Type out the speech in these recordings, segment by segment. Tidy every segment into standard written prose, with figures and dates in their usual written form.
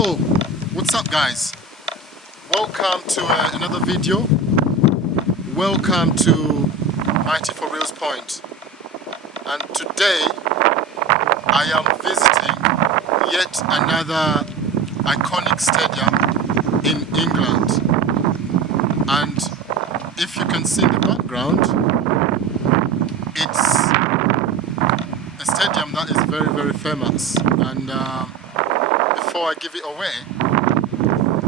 Hello, what's up guys? Welcome to another video. Welcome to Mighty for Reals Point. And today I am visiting yet another iconic stadium in England. And if you can see in the background, it's a stadium that is very, very famous. And before I give it away,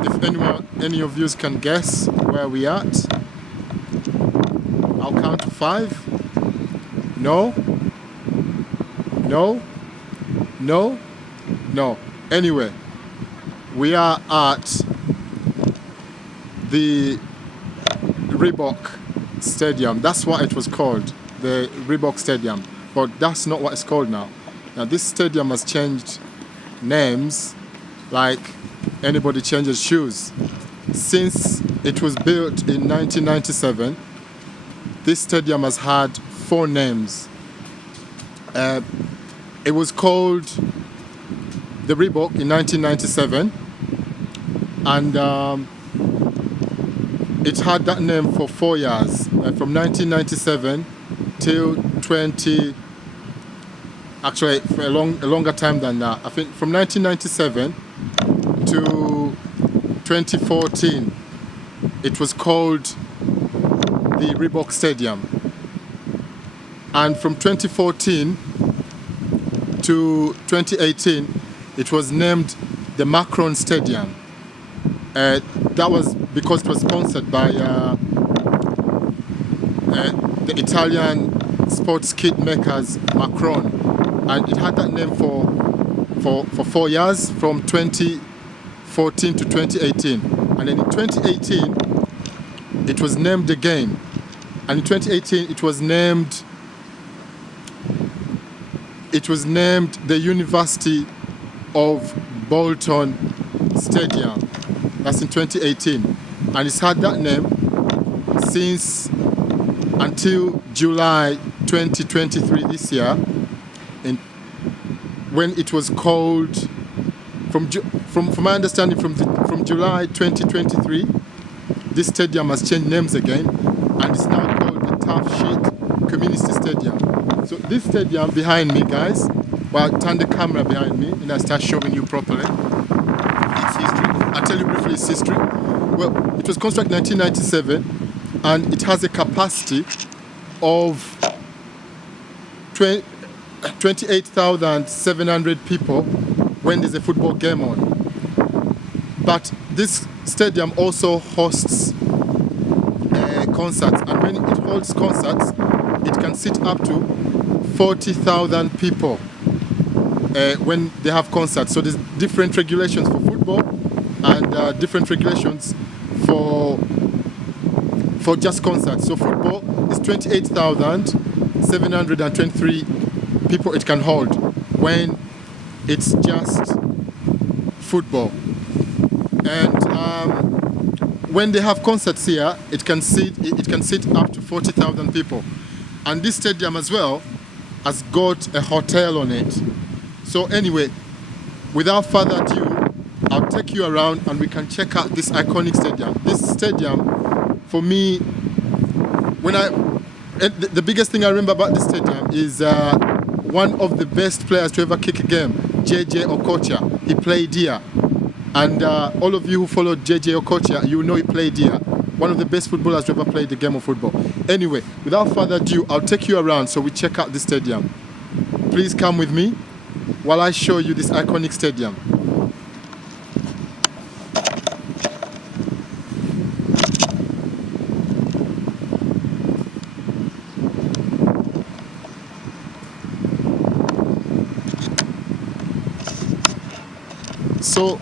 if any of you can guess where we at, I'll count to 5. No. Anyway, we are at the Reebok Stadium. That's what it was called, the Reebok Stadium. But that's not what it's called now. Now this stadium has changed names like anybody changes shoes. Since it was built in 1997, this stadium has had 4 names. It was called the Reebok in 1997, and it had that name for 4 years, from 1997 till 20. Actually, for a longer time than that. I think from 1997 to 2014, it was called the Reebok Stadium. And from 2014 to 2018, it was named the Macron Stadium. That was because it was sponsored by the Italian sports kit makers Macron. And it had that name for 4 years, from 2014 to 2018. And then in 2018, it was named again. And in 2018, it was named the University of Bolton Stadium. That's in 2018. And it's had that name since until July 2023 this year, when it was called, from my understanding, from July 2023, this stadium has changed names again, and it's now called the Turf Sheet Community Stadium. So this stadium behind me, guys, well, turn the camera behind me and I start showing you properly its history. I'll tell you briefly its history. Well, it was constructed in 1997, and it has a capacity of 28,700 people when there's a football game on. But this stadium also hosts concerts, and when it holds concerts, it can sit up to 40,000 people when they have concerts. So there's different regulations for football and different regulations for just concerts. So football is 28,723 people it can hold when it's just football. And when they have concerts here, it can sit up to 40,000 people. And this stadium as well has got a hotel on it. So anyway, without further ado, I'll take you around and we can check out this iconic stadium. This stadium, for me, the biggest thing I remember about this stadium is one of the best players to ever kick a game, JJ Okocha. He played here. And all of you who followed JJ Okocha, you know he played here. One of the best footballers to ever play the game of football. Anyway, without further ado, I'll take you around so we check out the stadium. Please come with me while I show you this iconic stadium. So,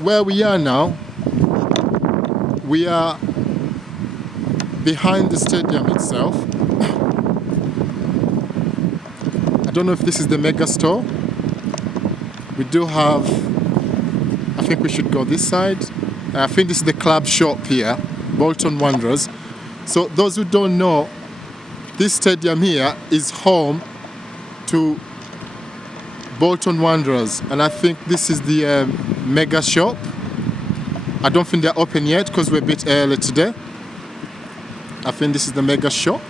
where we are now, we are behind the stadium itself. I don't know if this is the mega store. We do have, I think we should go this side. I think this is the club shop here, Bolton Wanderers. So those who don't know, this stadium here is home to Bolton Wanderers, and I think this is the mega shop. I don't think they're open yet because we're a bit early today. I think this is the mega shop.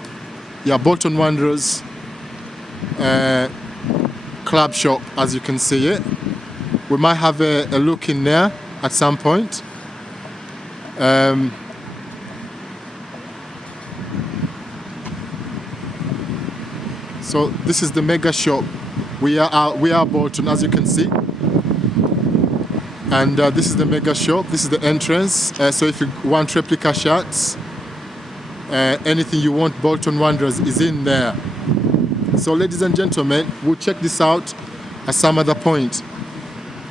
Yeah, Bolton Wanderers club shop, as you can see it. We might have a look in there at some point. So this is the mega shop. We are Bolton, as you can see, and this is the mega shop. This is the entrance. So if you want replica shirts, anything you want, Bolton Wanderers is in there. So ladies and gentlemen, we'll check this out at some other point,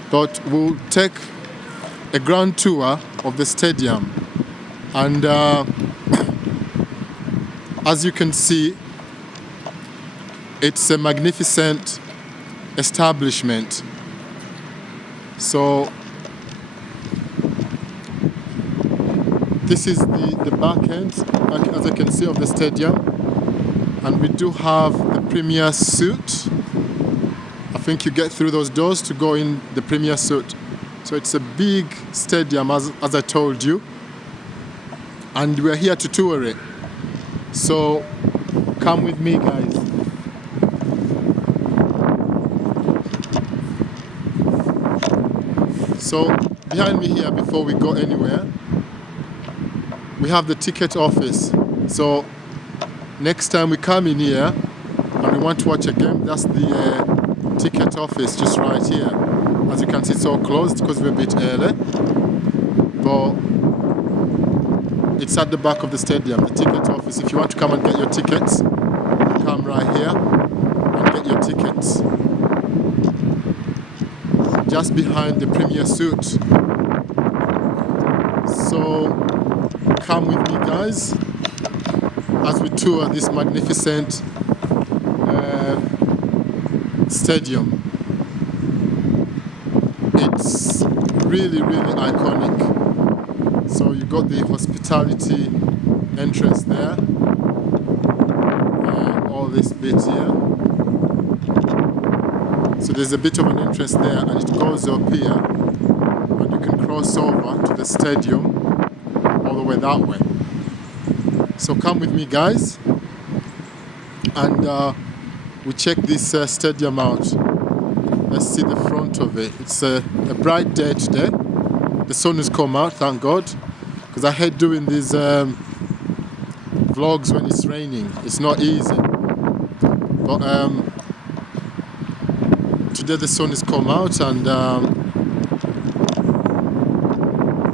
but we'll take a grand tour of the stadium, and as you can see, it's a magnificent establishment. So this is the back end, as you can see, of the stadium, and we do have the Premier Suite. I think you get through those doors to go in the Premier Suite. So it's a big stadium, as I told you, and we're here to tour it. So come with me, guys. So behind me here, before we go anywhere, we have the ticket office. So next time we come in here and we want to watch a game, that's the ticket office just right here. As you can see, it's all closed because we're a bit early, but it's at the back of the stadium, the ticket office. If you want to come and get your tickets, you come right here and get your tickets. Just behind the Premier Suite. So come with me, guys, as we tour this magnificent stadium. It's really, really iconic. So you got the hospitality entrance there, all this bit here. So there's a bit of an entrance there, and it goes up here, and you can cross over to the stadium all the way that way. So come with me, guys, and we check this stadium out. Let's see the front of it. It's a bright day today. The sun has come out, thank God, because I hate doing these vlogs when it's raining. It's not easy, but today the sun has come out, and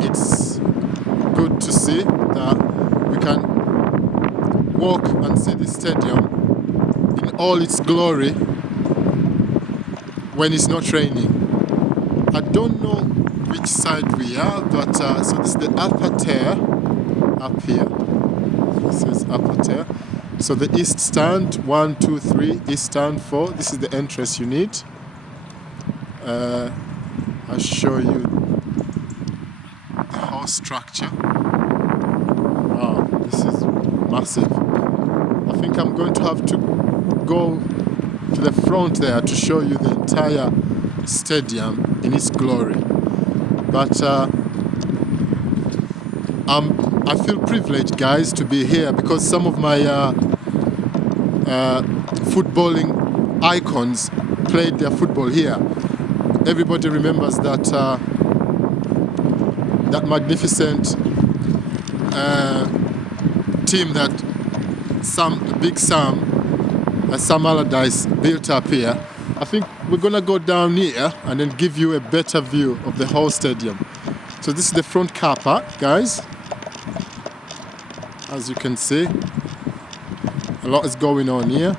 it's good to see that we can walk and see the stadium in all its glory when it's not raining. I don't know which side we are, but so this is the upper tier up here. This is upper tier. So the east stand, 1, 2, 3, east stand 4. This is the entrance you need. I'll show you the whole structure. Wow, this is massive. I think I'm going to have to go to the front there to show you the entire stadium in its glory. But I feel privileged, guys, to be here, because some of my footballing icons played their football here. Everybody remembers that that magnificent team that Big Sam Allardyce built up here. I think we're gonna go down here and then give you a better view of the whole stadium. So this is the front car park, guys. As you can see, a lot is going on here.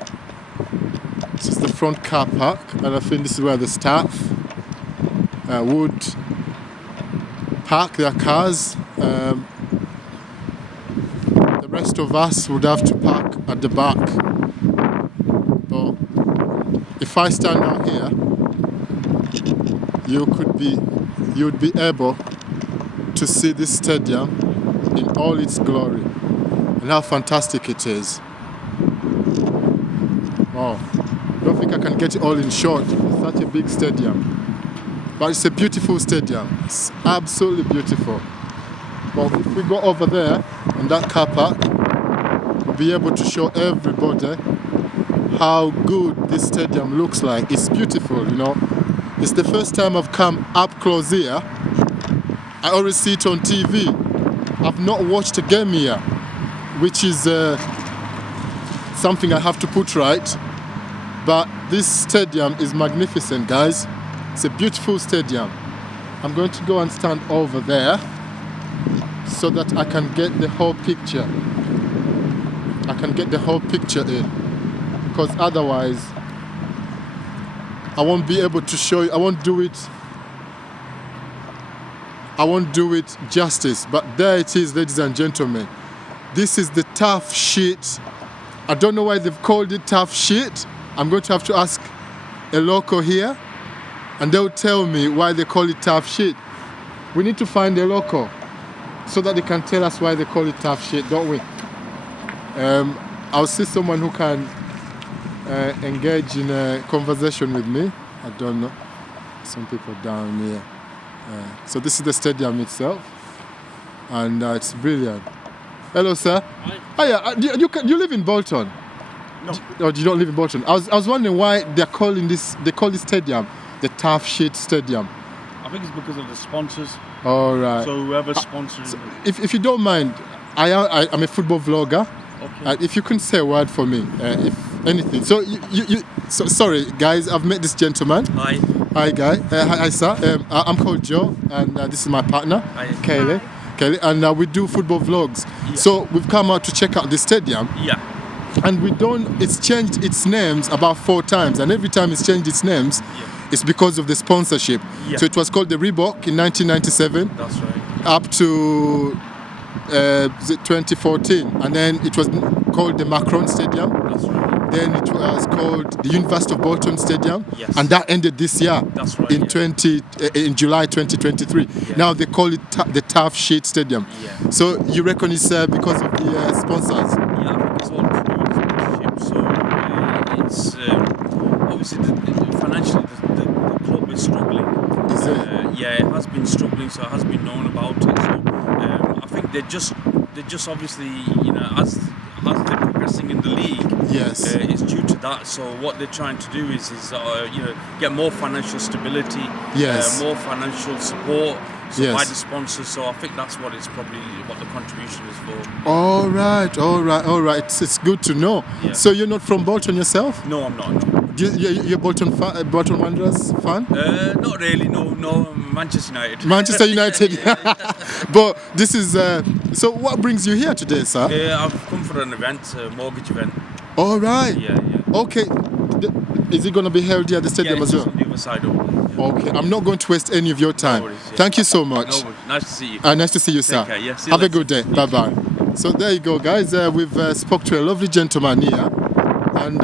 This is the front car park, and I think this is where the staff would park their cars. The rest of us would have to park at the back. But if I stand out here, you'd be able to see this stadium in all its glory and how fantastic it is. Wow, I don't think I can get it all in short. such a big stadium. But it's a beautiful stadium. It's absolutely beautiful. But if we go over there in that car park, we'll be able to show everybody how good this stadium looks like. It's beautiful, you know. It's the first time I've come up close here. I always see it on TV. I've not watched a game here, which is something I have to put right. But this stadium is magnificent, guys. It's a beautiful stadium. I'm going to go and stand over there so that I can get the whole picture. I can get the whole picture in, because otherwise I won't be able to show you. I won't do it justice. But there it is, ladies and gentlemen. This is the tough shit. I don't know why they've called it tough shit. I'm going to have to ask a local here, and they'll tell me why they call it tough shit. We need to find a local so that they can tell us why they call it tough shit, don't we? I'll see someone who can engage in a conversation with me. I don't know. Some people down here. So this is the stadium itself, and it's brilliant. Hello, sir. Hi. Oh, yeah. You live in Bolton? No. Oh, you don't live in Bolton. I was wondering why they call this stadium the Tough Shit Stadium. I think it's because of the sponsors. All right. So whoever sponsors So it. if you don't mind, I'm a football vlogger. Okay. If you can say a word for me, if anything. So so sorry, guys. I've met this gentleman. Hi. Hi, guy. Hi, sir. I'm called Joe, and this is my partner, Hi. Kaylee. And we do football vlogs. Yeah. So we've come out to check out the stadium. Yeah. And it's changed its names about 4 times, and every time it's changed its names, Yeah. it's because of the sponsorship. Yeah. So it was called the Reebok in 1997 That's right. up to 2014, and then it was called the Macron Stadium. That's right. Then it was called the University of Bolton Stadium, Yes. and that ended this year. That's right, In yeah. in July 2023. Yeah. Now they call it the Tough Shit Stadium. Yeah. So you reckon it's because of the sponsors? Yeah, I think it's all to do with sponsorship. So it's obviously financially the club is struggling. Is it? Yeah, it has been struggling, so it has been known about it. So I think they're just obviously, you know, as they're progressing in the league, Yes. it's due to that. So what they're trying to do is you know, get more financial stability, Yes. more financial support. So Yes. by the sponsors, so I think that's what the contribution is for. All right. It's good to know. Yeah. So you're not from Bolton yourself? No, I'm not. You're Bolton Bolton Wanderers fan? Not really. No, Manchester United. Manchester United. But this is. So what brings you here today, sir? I've come for an event, a mortgage event. All right. Yeah. Okay. Is it going to be held here at the stadium Yeah, it's as well? just on the other side over there. Yeah. Okay. I'm not going to waste any of your time. No worries, yeah. Thank you so much. No worries. Nice to see you. Nice to see you, sir. care, yeah. See you Have a later. good day. Bye bye. So there you go, guys. We've spoke to a lovely gentleman here, and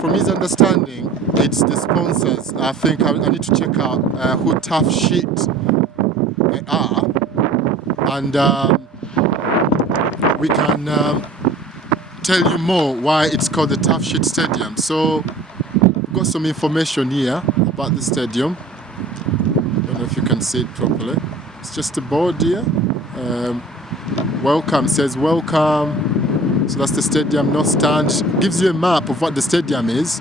from his understanding, it's the sponsors. I think I need to check out who Tough Shit they are, and we can tell you more why it's called the Tough Shit Stadium. So we've got some information here about the stadium. Don't know if you can see it properly. It's just a board here. Welcome, says welcome. So that's the stadium, no stand. Gives you a map of what the stadium is.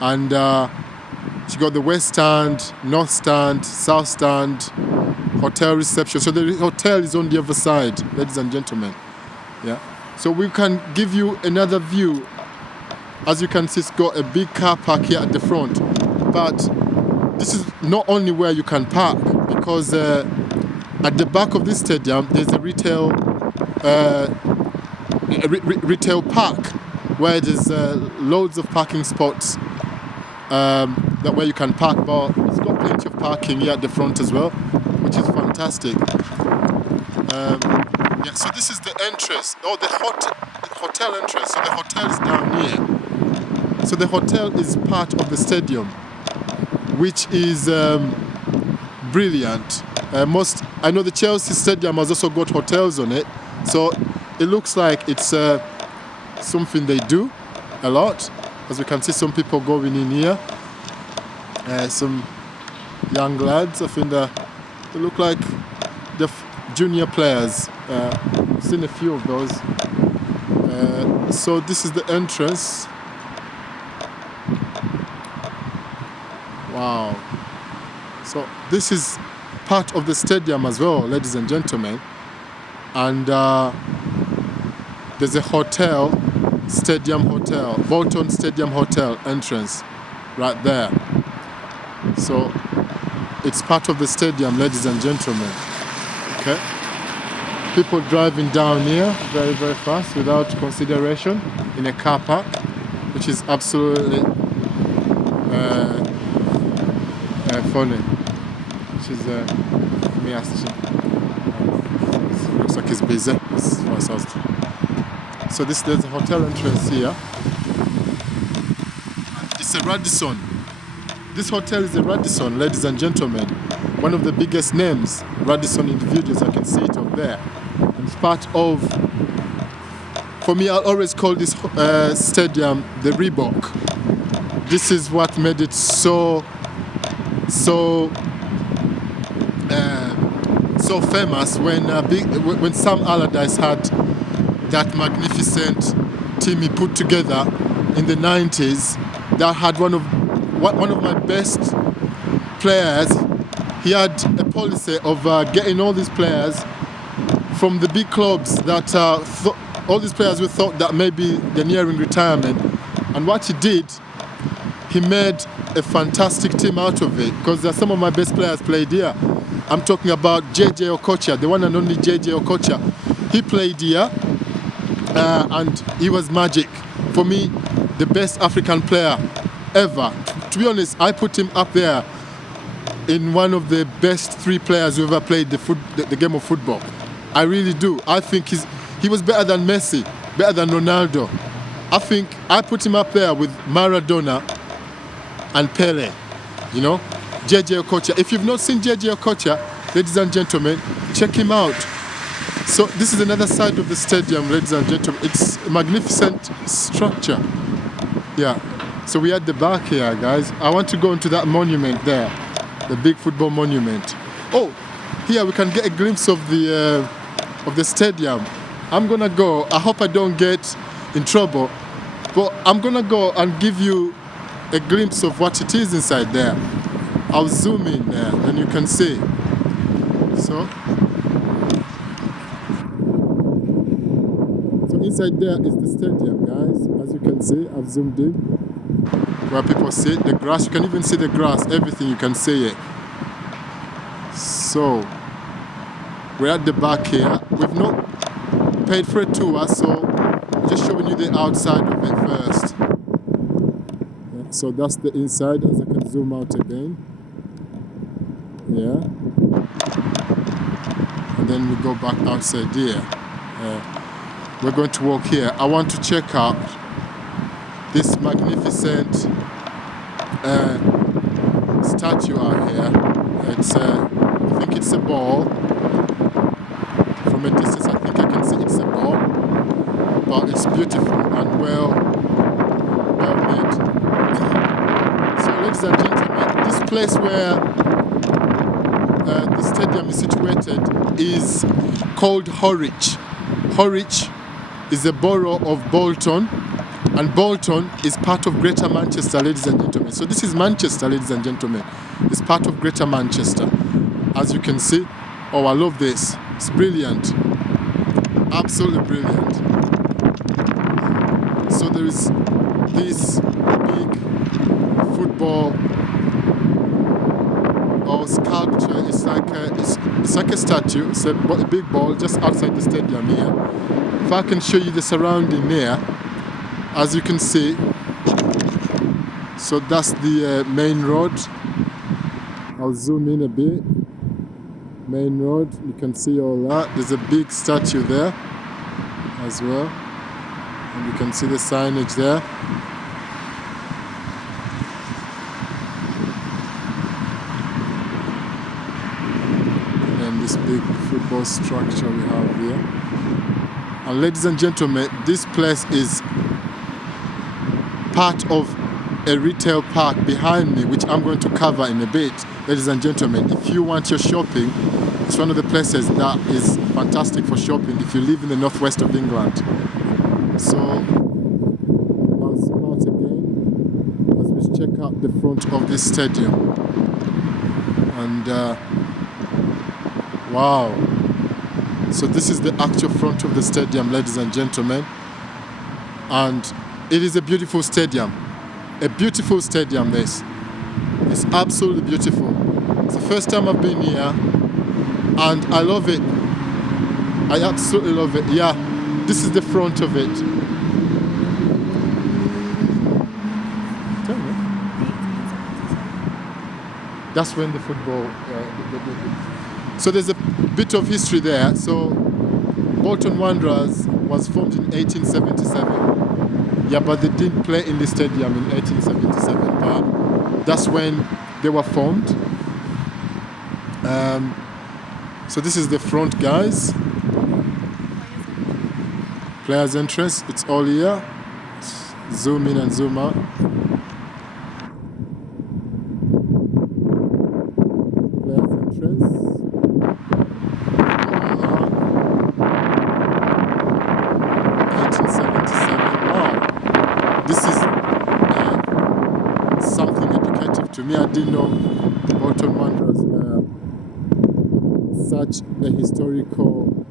And you got the west stand, north stand, south stand, hotel reception. So the hotel is on the other side, ladies and gentlemen. Yeah. So we can give you another view. As you can see, it's got a big car park here at the front. But this is not only where you can park, because at the back of this stadium, there's a retail park where there's loads of parking spots that where you can park. But it's got plenty of parking here at the front as well, which is fantastic. Yeah, so this is the entrance, the hotel entrance. So the hotel is down here. So the hotel is part of the stadium, which is brilliant. I know the Chelsea Stadium has also got hotels on it, so it looks like it's something they do a lot. As we can see, some people going in here. Some young lads. I think they look like the junior players. I've seen a few of those. So this is the entrance. Wow. So this is part of the stadium as well, ladies and gentlemen. And there's a hotel, Stadium Hotel, Bolton Stadium Hotel entrance right there. So it's part of the stadium, ladies and gentlemen. Okay. People driving down here very, very fast without consideration in a car park, which is absolutely funny. Which is me asking. Looks like it's busy. So there's a hotel entrance here. It's a Radisson. This hotel is a Radisson, ladies and gentlemen. One of the biggest names, Radisson individuals. I can see it up there. And it's part of. For me, I always call this stadium the Reebok. This is what made it so famous when Sam Allardyce had that magnificent team he put together in the 90s that had one of my best players. He had a policy of getting all these players from the big clubs that all these players who thought that maybe they're nearing retirement. And what he did, he made a fantastic team out of it, because some of my best players played here. I'm talking about JJ Okocha, the one and only JJ Okocha. He played here and he was magic. For me, the best African player ever. To be honest, I put him up there in one of the best 3 players who ever played the game of football. I really do. I think he was better than Messi, better than Ronaldo. I think I put him up there with Maradona and Pele, you know, JJ Okocha. If you've not seen JJ Okocha, ladies and gentlemen, check him out. So this is another side of the stadium, ladies and gentlemen. It's a magnificent structure. Yeah. So we're at the back here, guys. I want to go into that monument there, the big football monument. Oh, here we can get a glimpse of the stadium. I'm gonna go. I hope I don't get in trouble, but I'm gonna go and give you a glimpse of what it is inside there. I'll zoom in there and you can see. So inside there is the stadium, guys. As you can see, I've zoomed in where people sit. The grass, you can even see the grass, everything, you can see it. So we're at the back here. We've not paid for a tour, so I'm just showing you the outside of it first. So that's the inside, as I can zoom out again. Yeah. And then we go back outside here. We're going to walk here. I want to check out this magnificent statue out here. I think it's a ball. From a distance, I think I can see it's a ball. But it's beautiful and well made. So, ladies and gentlemen, this place where the stadium is situated is called Horwich. Horwich is a borough of Bolton, and Bolton is part of Greater Manchester, ladies and gentlemen. So this is Manchester, ladies and gentlemen. It's part of Greater Manchester, as you can see. Oh, I love this. It's brilliant. Absolutely brilliant. So there is this big football or sculpture. It's like a statue. It's a big ball just outside the stadium here. If I can show you the surrounding here, as you can see. So that's the main road. I'll zoom in a bit. Main road, you can see all that. There's a big statue there as well, and you can see the signage there. And this big football structure we have here. And ladies and gentlemen, this place is part of a retail park behind me, which I'm going to cover in a bit. Ladies and gentlemen, if you want your shopping, it's one of the places that is fantastic for shopping if you live in the northwest of England. So, I'll zoom out again as we check out the front of this stadium. And wow. So this is the actual front of the stadium, ladies and gentlemen. And it is a beautiful stadium. A beautiful stadium, this. It's absolutely beautiful. It's the first time I've been here, and I love it. I absolutely love it. Yeah, this is the front of it. Tell me. That's when the football... So there's a bit of history there. So Bolton Wanderers was formed in 1877. Yeah, but they didn't play in the stadium in 1877. But that's when they were formed. So this is the front, guys. Players' entrance. It's all here. Zoom in and zoom out. Players' entrance. 1877. Wow. This is something educative to me. I didn't know Bolton Wanderers were such a historical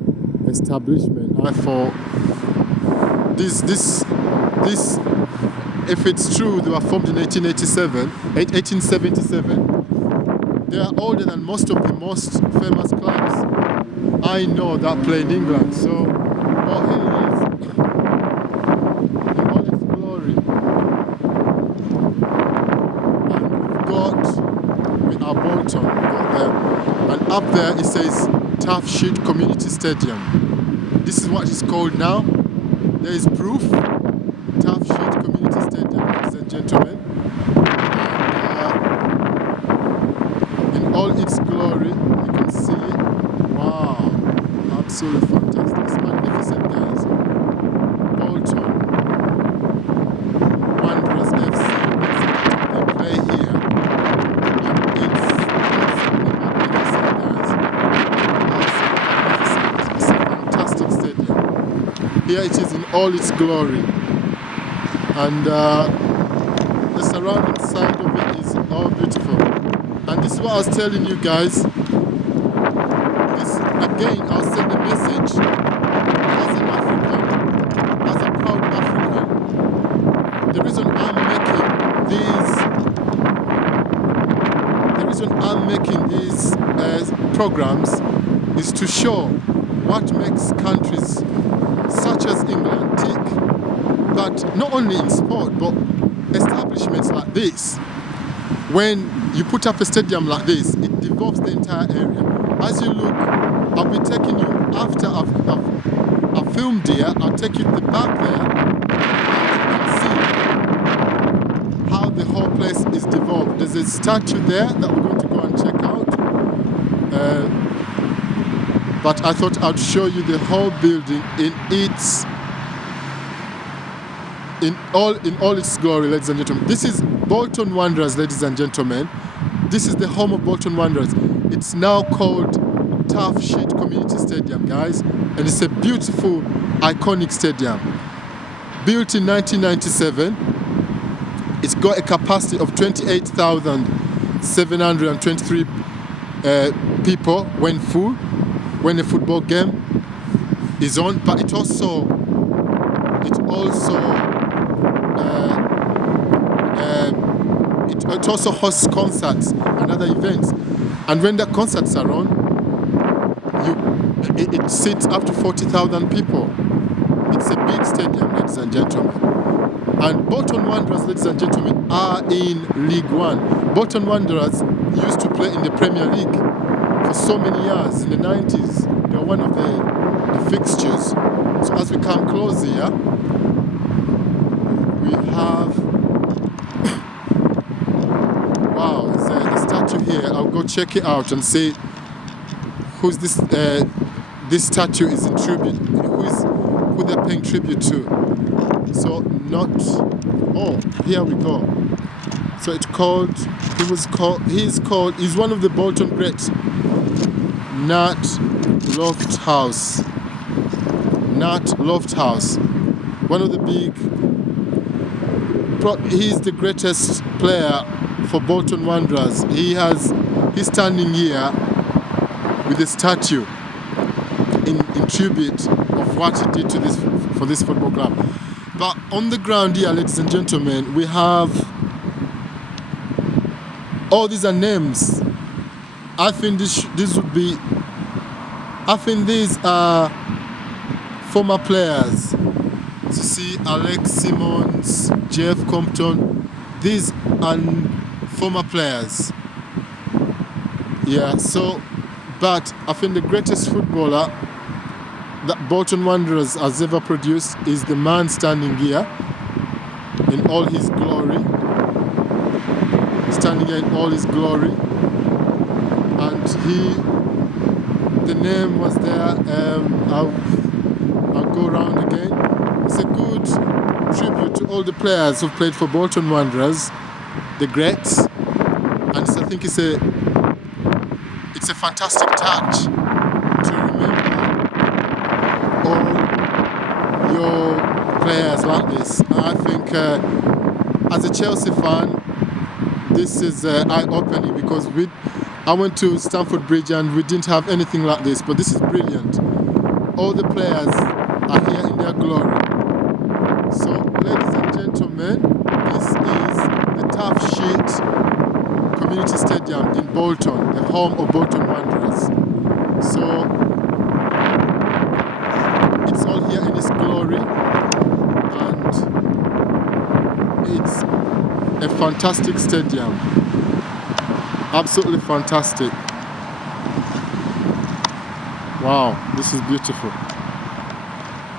establishment. And for this, if it's true, they were formed in 1877. They are older than most of the most famous clubs I know that play in England. So, oh, here it is. In all its glory. And we are Bolton. We got there. And up there it says Tough Sheet Community Stadium. This is what it's called now. There is proof. Tough Sheet Community Stadium, ladies and gentlemen. And, in all its glory, you can see it. Wow, absolutely fantastic. It's magnificent, guys. Bolton Wanderers FC. They play here. And it's absolutely magnificent, guys. Absolutely magnificent. It's a fantastic stadium. Here it is in all its glory. And the surrounding side of it is all beautiful. And this is what I was telling you guys. This, again, I'll send a message as an African, as a proud African. The reason I'm making these programs is to show what makes countries such as England tick. But not only in sport, but establishments like this. When you put up a stadium like this, it develops the entire area. As you look, I'll be taking you after I've filmed here. I'll take you to the back there, and you can see how the whole place is developed. There's a statue there that we're going to go and check out. But I thought I'd show you the whole building in all its glory, ladies and gentlemen. This is Bolton Wanderers, ladies and gentlemen. This is the home of Bolton Wanderers. It's now called Tough Sheet Community Stadium, guys. And it's a beautiful, iconic stadium. Built in 1997. It's got a capacity of 28,723 people when full, when a football game is on. But it also hosts concerts and other events, and when the concerts are on, it seats up to 40,000 people. It's a big stadium, ladies and gentlemen. And Bolton Wanderers, ladies and gentlemen, are in League One. Bolton Wanderers used to play in the Premier League for so many years. In the 90s, they were one of the fixtures. So as we come close here, we have wow, there's a statue here. I'll go check it out and see who's this. This statue is in tribute. Who they're paying tribute to. So not. Oh, here we go. So he's one of the Bolton greats. Nat Lofthouse. One of the he's the greatest player for Bolton Wanderers. He's standing here with a statue in tribute of what he did for this football club. But on the ground here, ladies and gentlemen, we have all these are names. I think these are former players. You see Alex Simmons, Jeff Compton. These are former players. Yeah, but I think the greatest footballer that Bolton Wanderers has ever produced is the man standing here in all his glory. And the name was there. I'll go around again. It's a good tribute to all the players who played for Bolton Wanderers, the greats, and I think it's a fantastic touch to remember all your players like this. I think as a Chelsea fan, this is eye-opening because I went to Stamford Bridge and we didn't have anything like this, but this is brilliant. All the players are here in their glory. So, ladies and gentlemen, this is the Tough Sheet Community Stadium in Bolton, the home of Bolton Wanderers. So, it's all here in its glory, and it's a fantastic stadium. Absolutely fantastic. Wow, this is beautiful.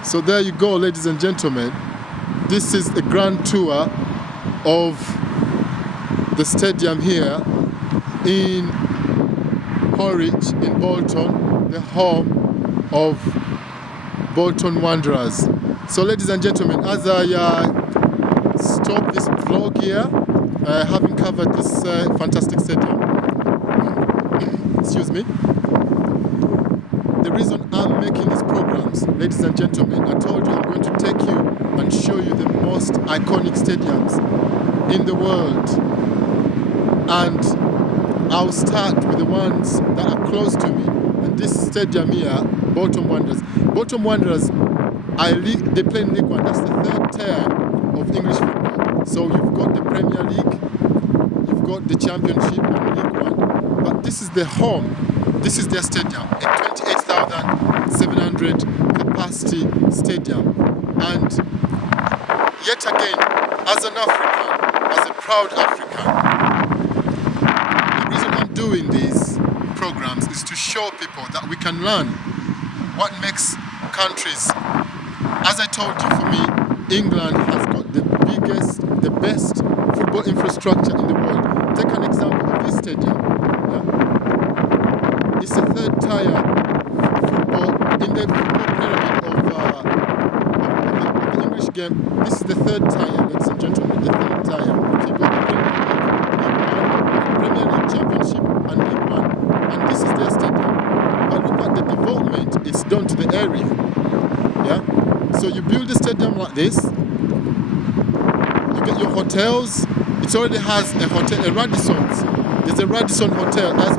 So there you go, ladies and gentlemen. This is a grand tour of the stadium here in Horwich in Bolton, the home of Bolton Wanderers. So ladies and gentlemen, as I stop this vlog here, having covered this fantastic stadium, excuse me, the reason I'm making these programs, ladies and gentlemen, I told you I'm going to take you and show you the most iconic stadiums in the world. And I'll start with the ones that are close to me. And this stadium here, Bolton Wanderers. Bolton Wanderers, they play in League One. That's the third tier of English football. So you've got the Premier League, you've got the Championship and League One. But this is the home. This is their stadium, a 28,700 capacity stadium. And yet again, as an African, as a proud African, the reason I'm doing these programs is to show people that we can learn what makes countries. As I told you, for me, England has got the best football infrastructure in the world. Take an example of this stadium. Yeah? It's a third tier football in the football pyramid of the English game. This is the third tier, ladies and gentlemen, the third tier. So you've got the Premier League, Championship and League One. And this is their stadium. But look at the development it's done to the area. Yeah? So you build a stadium like this, you get your hotels. It already has a hotel, a Radisson's. There's a Radisson hotel as